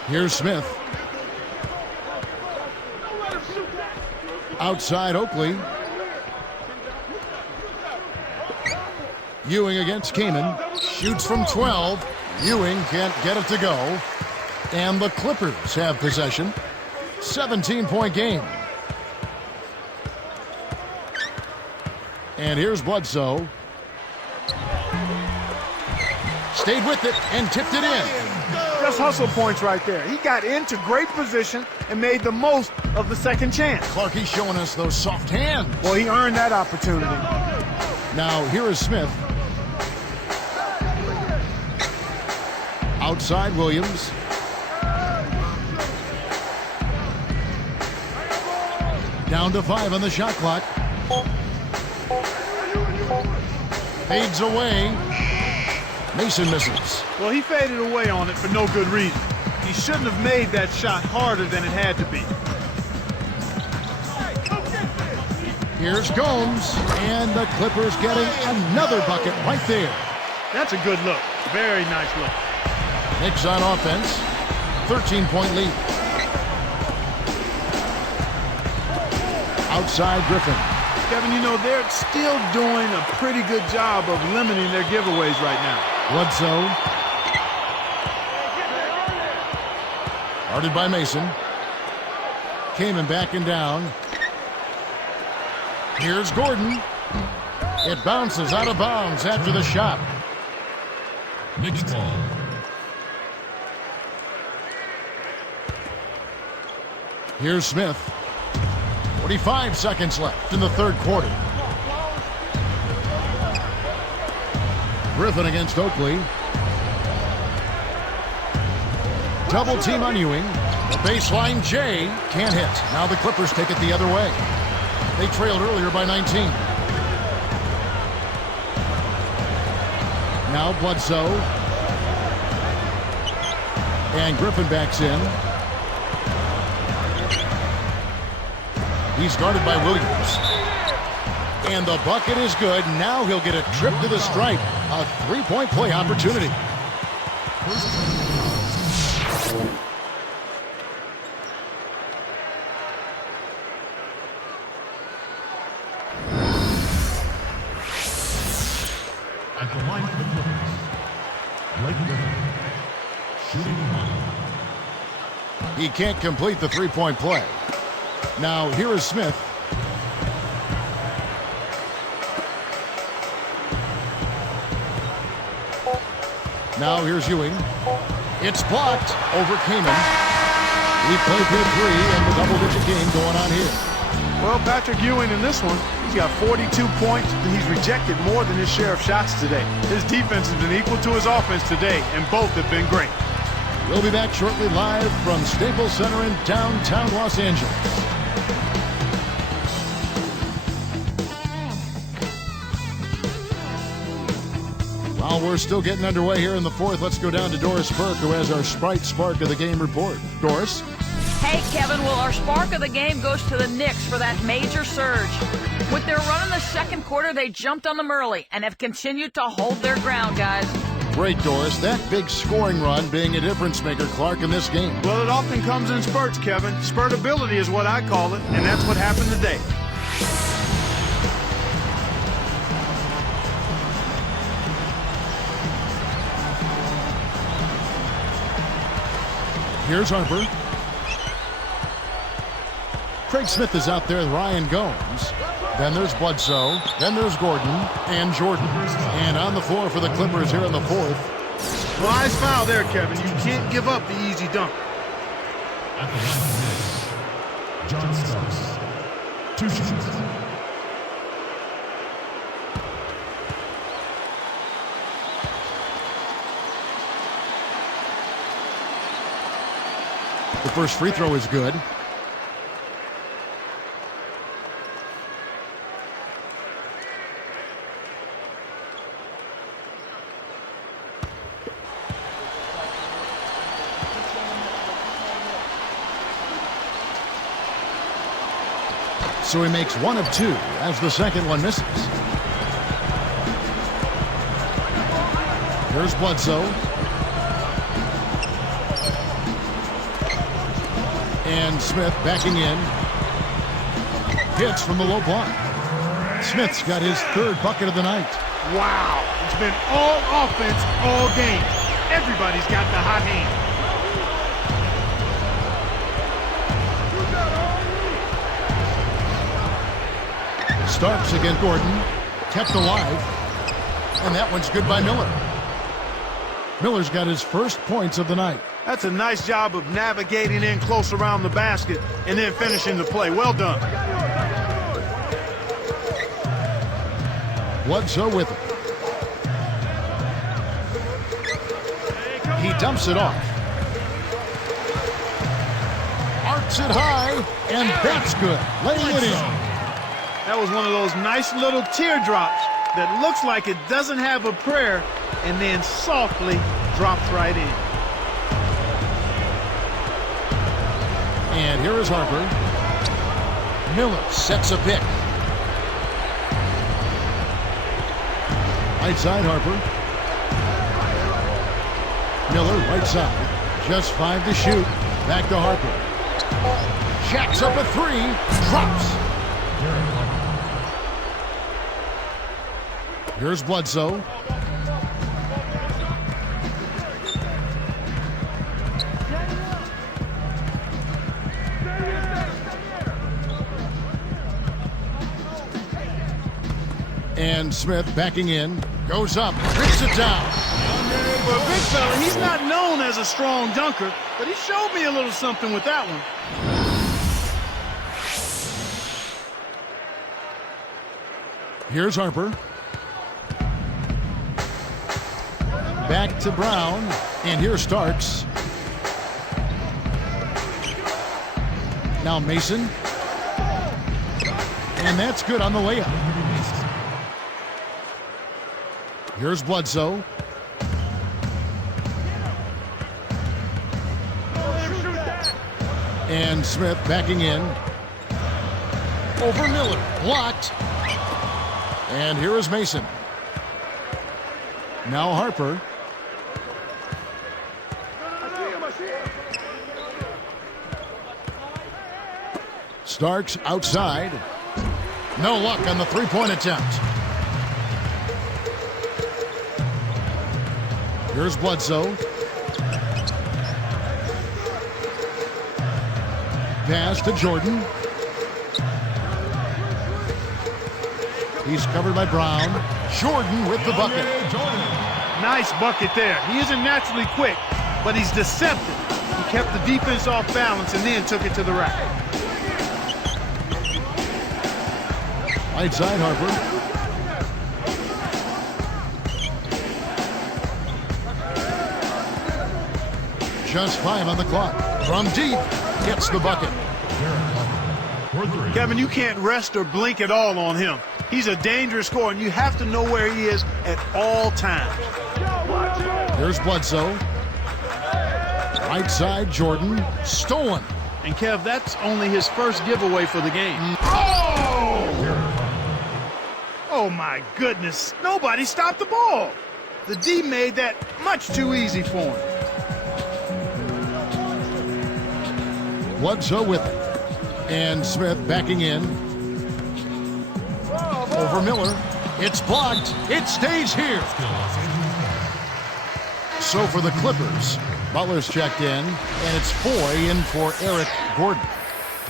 Here's Smith. Outside Oakley. Ewing against Kaman. Shoots from 12. Ewing can't get it to go. And the Clippers have possession. 17-point game. And here's Bledsoe. Stayed with it and tipped it in. Just hustle points right there. He got into great position and made the most of the second chance. Clarkie's showing us those soft hands. Well, he earned that opportunity. Now here is Smith. Outside Williams. Down to 5 on the shot clock. Fades away. Mason misses. Well, he faded away on it for no good reason. He shouldn't have made that shot harder than it had to be. Here's Gomes, and the Clippers getting another bucket right there. That's a good look. Very nice look. Knicks on offense. 13-point lead. Outside Griffin. Kevin, you know, they're still doing a pretty good job of limiting their giveaways right now. Bledsoe. Guarded by Mason. Kaman backing down. Here's Gordon. It bounces out of bounds after the shot. Knicks ball. Here's Smith. 45 seconds left in the third quarter. Griffin against Oakley. Double team on Ewing. The baseline J can't hit. Now the Clippers take it the other way. They trailed earlier by 19. Now Bledsoe. And Griffin backs in. He's guarded by Williams. And the bucket is good. Now he'll get a trip to the stripe. A three-point play opportunity. At the line for the Clippers, Blake Griffin, shooting one. He can't complete the three-point play. Now here is Smith. Now here's Ewing. It's blocked over Kaman. He played through 3 and the double-digit game going on here. Well, Patrick Ewing in this one, he's got 42 points, and he's rejected more than his share of shots today. His defense has been equal to his offense today, and both have been great. We'll be back shortly live from Staples Center in downtown Los Angeles. While we're still getting underway here in the fourth, let's go down to Doris Burke, who has our Sprite Spark of the Game report. Doris? Hey, Kevin, well, our spark of the game goes to the Knicks for that major surge. With their run in the second quarter, they jumped on them early and have continued to hold their ground, guys. Great, Doris. That big scoring run being a difference maker, Clark, in this game. Well, it often comes in spurts, Kevin. Spurtability is what I call it, and that's what happened today. Here's Harper. Craig Smith is out there with Ryan Gomes. Then there's Bledsoe. Then there's Gordon and Jordan. And on the floor for the Clippers here in the fourth. Nice foul there, Kevin. You can't give up the easy dunk. At the line for the Knicks, John Starks, 2 shots. The first free throw is good. So he makes 1 of 2 as the second one misses. Here's Bledsoe. And Smith backing in. Hits from the low block. Smith's got his 3rd bucket of the night. Wow, it's been all offense all game. Everybody's got the hot hand. Starks against Gordon. Kept alive. And that one's good by Miller. Miller's got his first points of the night. That's a nice job of navigating in close around the basket and then finishing the play. Well done. Bledsoe with it. He dumps it off. Arcs it high, and that's good. Laying it in. That was one of those nice little teardrops that looks like it doesn't have a prayer and then softly drops right in. And here is Harper. Miller sets a pick. Right side, Harper. Miller, right side. Just 5 to shoot. Back to Harper. Jacks up a 3. Drops. Here's Bledsoe. And Smith backing in. Goes up. Tricks it down. For a big fella, he's not known as a strong dunker, but he showed me a little something with that one. Here's Harper. Back to Brown. And here's Starks. Now Mason. And that's good on the layup. Here's Bledsoe. And Smith backing in. Over Miller. Blocked. And here is Mason. Now Harper. Starks outside. No luck on the three-point attempt. Here's Bledsoe. Pass to Jordan. He's covered by Brown. Jordan with the bucket. Nice bucket there. He isn't naturally quick, but he's deceptive. He kept the defense off balance and then took it to the rack. Right side, Harper. Just 5 on the clock. From deep, gets the bucket. Kevin, you can't rest or blink at all on him. He's a dangerous scorer, and you have to know where he is at all times. Here's Bledsoe. Right side, Jordan. Stolen. And, Kev, that's only his first giveaway for the game. Oh, my goodness. Nobody stopped the ball. The D made that much too easy for him. Bledsoe with it. And Smith backing in. Over Miller. It's blocked. It stays here. So for the Clippers, Butler's checked in, and it's Foy in for Eric Gordon.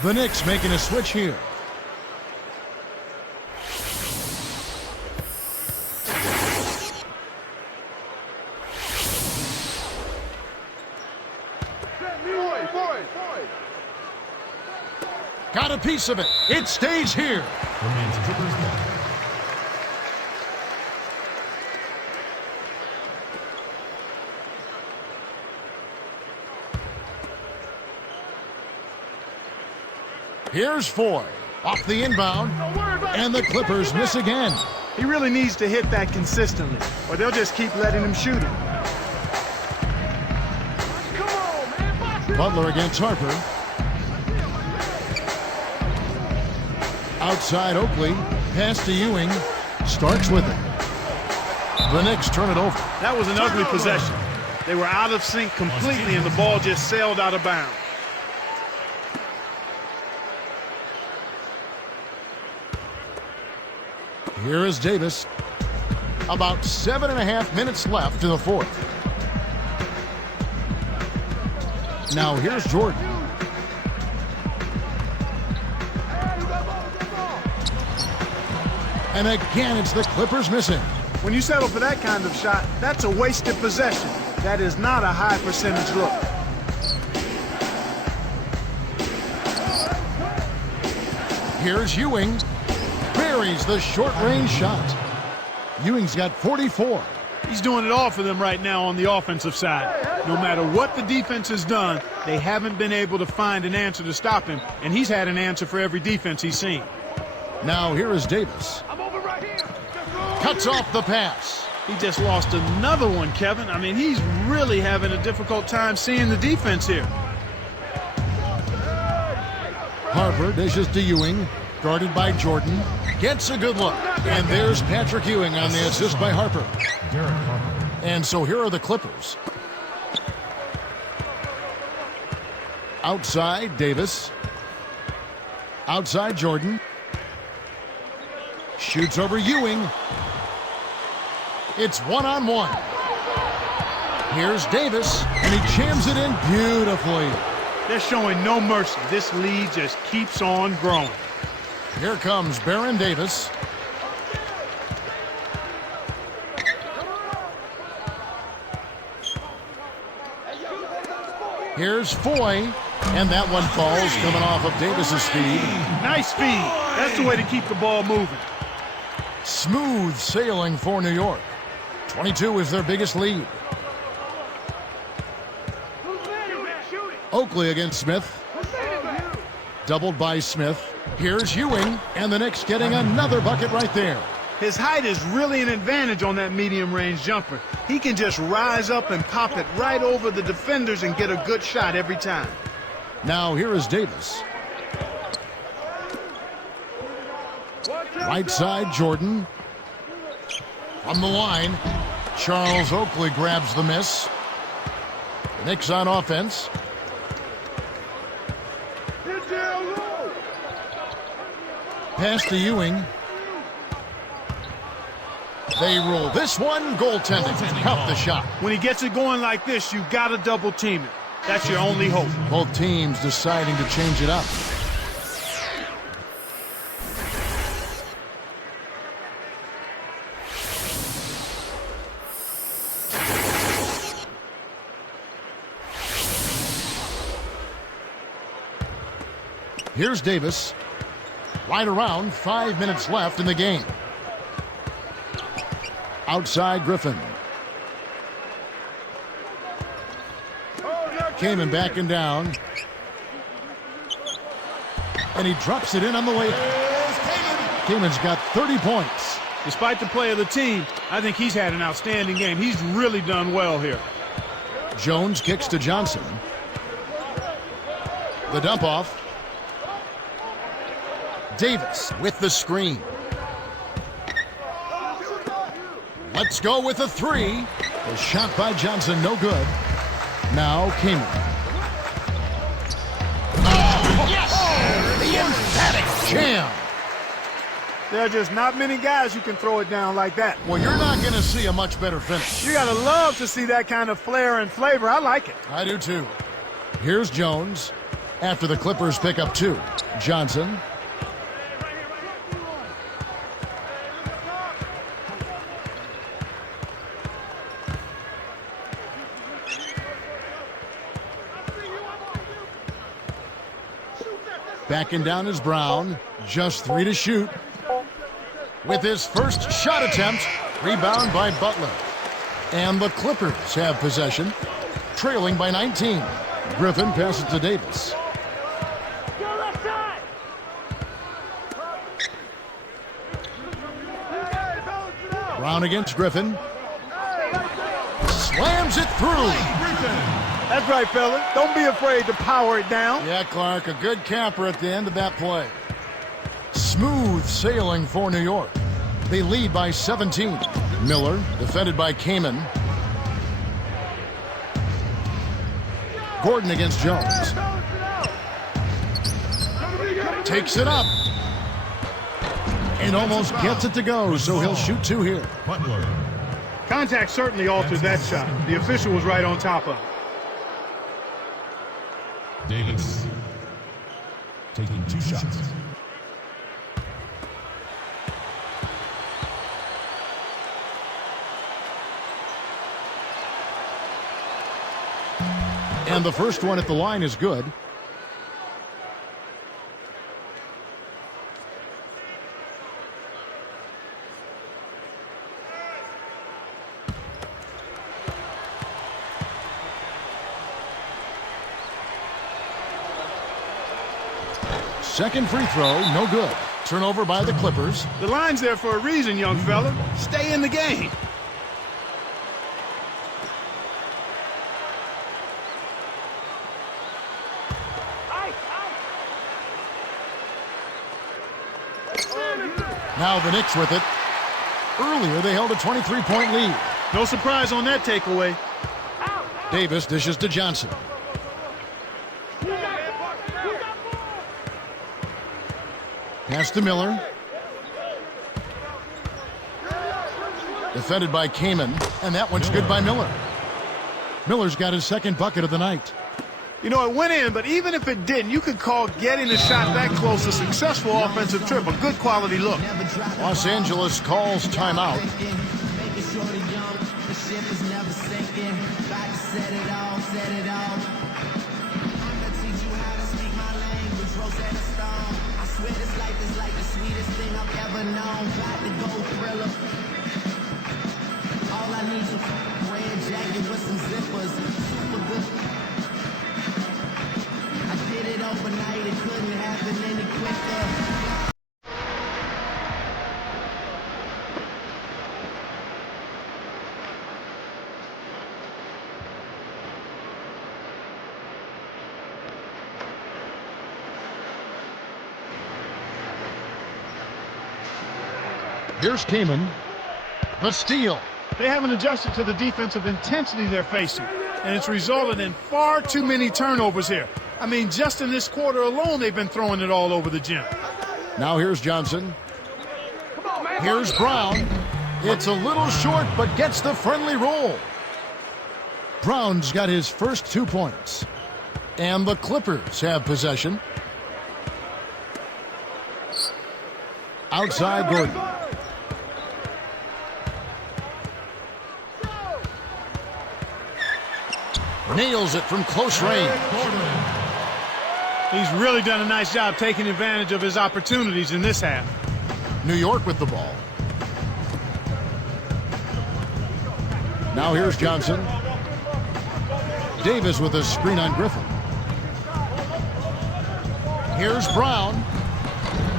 The Knicks making a switch here. Got a piece of it. It stays here. Here's Foy. Off the inbound. And the Clippers miss again. He really needs to hit that consistently, or they'll just keep letting him shoot it. Come on, man. Butler against Harper. Outside Oakley, pass to Ewing. Starks with it. The Knicks turn it over. That was an ugly possession. They were out of sync completely, and the ball just sailed out of bounds. Here is Davis. About 7.5 minutes left in the fourth. Now here's Jordan. And again, it's the Clippers missing. When you settle for that kind of shot, that's a wasted possession. That is not a high percentage look. Here's Ewing. Buries the short-range shot. Ewing's got 44. He's doing it all for them right now on the offensive side. No matter what the defense has done, they haven't been able to find an answer to stop him, and he's had an answer for every defense he's seen. Now here is Davis. Cuts off the pass. He just lost another one, Kevin. I mean, he's really having a difficult time seeing the defense here. Harper dishes to Ewing, guarded by Jordan. Gets a good look. And there's Patrick Ewing on the assist by Harper. And so here are the Clippers. Outside, Davis. Outside, Jordan. Shoots over Ewing. It's one-on-one. Here's Davis, and he jams it in beautifully. They're showing no mercy. This lead just keeps on growing. Here comes Baron Davis. Here's Foy, and that one falls, coming off of Davis's speed. Nice speed. That's the way to keep the ball moving. Smooth sailing for New York. 22 is their biggest lead. Oakley against Smith. Doubled by Smith. Here's Ewing, and the Knicks getting another bucket right there. His height is really an advantage on that medium-range jumper. He can just rise up and pop it right over the defenders and get a good shot every time. Now here is Davis. Right side, Jordan. From the line, Charles Oakley grabs the miss. The Knicks on offense. Pass to Ewing. They roll this one, goaltending. Help the shot. When he gets it going like this, you got to double team it. That's your only hope. Both teams deciding to change it up. Here's Davis. Right around 5 minutes left in the game. Outside Griffin. Kaman backing down. And he drops it in on the way. Kaman's got 30 points. Despite the play of the team, I think he's had an outstanding game. He's really done well here. Jones kicks to Johnson. The dump off. Davis with the screen. Let's go with a three. A shot by Johnson, no good. Now Kaman. Oh, yes! The emphatic jam. There are just not many guys who can throw it down like that. Well, you're not going to see a much better finish. You got to love to see that kind of flair and flavor. I like it. I do too. Here's Jones. After the Clippers pick up two. Johnson. Backing down is Brown. Just 3 to shoot. With his first shot attempt, rebound by Butler. And the Clippers have possession, trailing by 19. Griffin passes to Davis. Brown against Griffin. Slams it through. That's right, fella. Don't be afraid to power it down. Yeah, Clark, a good camper at the end of that play. Smith Smooth sailing for New York. They lead by 17. Miller, defended by Kaman. Gordon against Jones. Takes it up. And almost gets it to go, so he'll shoot two here. Contact certainly altered that shot. The official was right on top of it. Davis taking 2 shots. And the first one at the line is good. Second free throw, no good. Turnover by the Clippers. The line's there for a reason, young fella. Stay in the game. Now the Knicks with it. Earlier, they held a 23-point lead. No surprise on that takeaway. Davis dishes to Johnson. Pass to Miller. Defended by Kaman, and that one's good by Miller. Miller's got his second bucket of the night. You know, it went in, but even if it didn't, you could call getting the shot that close a successful offensive trip, a good quality look. Los Angeles calls timeout. Overnight, it couldn't happen any quicker. Here's Kaman. The steal. They haven't adjusted to the defensive intensity they're facing, and it's resulted in far too many turnovers here. I mean, just in this quarter alone, they've been throwing it all over the gym. Now here's Johnson. Here's Brown. It's a little short, but gets the friendly roll. Brown's got his first 2 points. And the Clippers have possession. Outside Gordon. Nails it from close range. He's really done a nice job taking advantage of his opportunities in this half. New York with the ball. Now here's Johnson. Davis with a screen on Griffin. Here's Brown.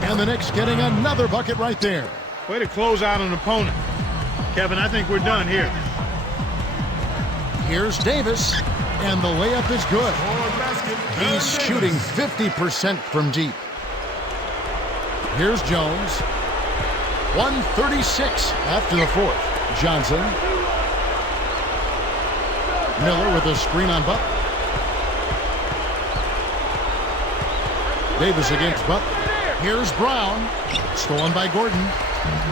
And the Knicks getting another bucket right there. Way to close out an opponent. Kevin, I think we're done here. Here's Davis. And the layup is good. He's shooting 50% from deep. Here's Jones. 1:36 after the fourth. Johnson. Miller with a screen on Butler. Davis against Butler. Here's Brown. Stolen by Gordon.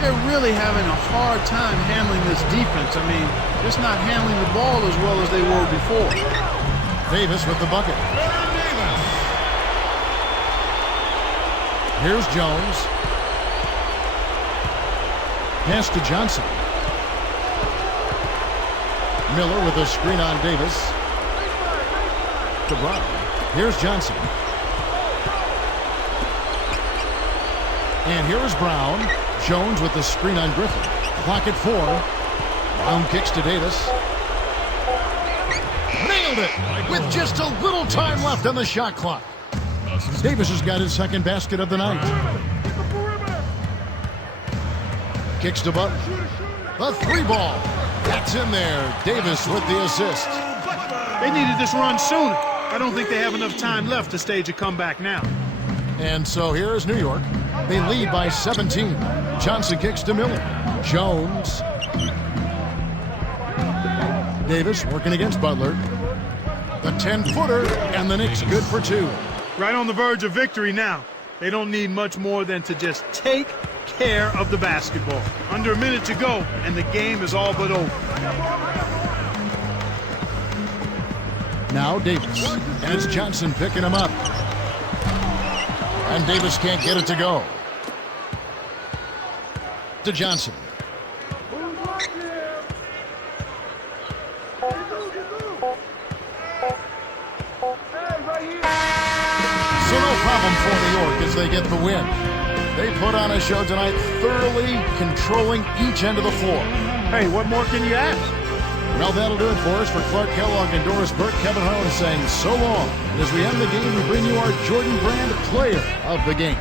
They're really having a hard time handling this defense. I mean, just not handling the ball as well as they were before. Davis with the bucket. Here's Jones. Pass to Johnson. Miller with a screen on Davis. To Brown. Here's Johnson. And here is Brown. Jones with the screen on Griffin. Clock at 4. Brown kicks to Davis. Nailed it with just a little time left on the shot clock. Davis has got his second basket of the night. Kicks to Butler. The 3 ball. That's in there. Davis with the assist. They needed this run sooner. I don't think they have enough time left to stage a comeback now. And so here's New York. They lead by 17. Johnson kicks to Miller. Jones. Davis working against Butler. The 10-footer, and the Knicks good for 2. Right on the verge of victory now. They don't need much more than to just take care of the basketball. Under a minute to go, and the game is all but over. Now Davis, and it's Johnson picking him up. And Davis can't get it to go. To Johnson. So no problem for New York as they get the win. They put on a show tonight, thoroughly controlling each end of the floor. Hey, what more can you ask? Well, that'll do it for us. For Clark Kellogg and Doris Burke, Kevin Harlan saying so long. And as we end the game, we bring you our Jordan Brand Player of the Game.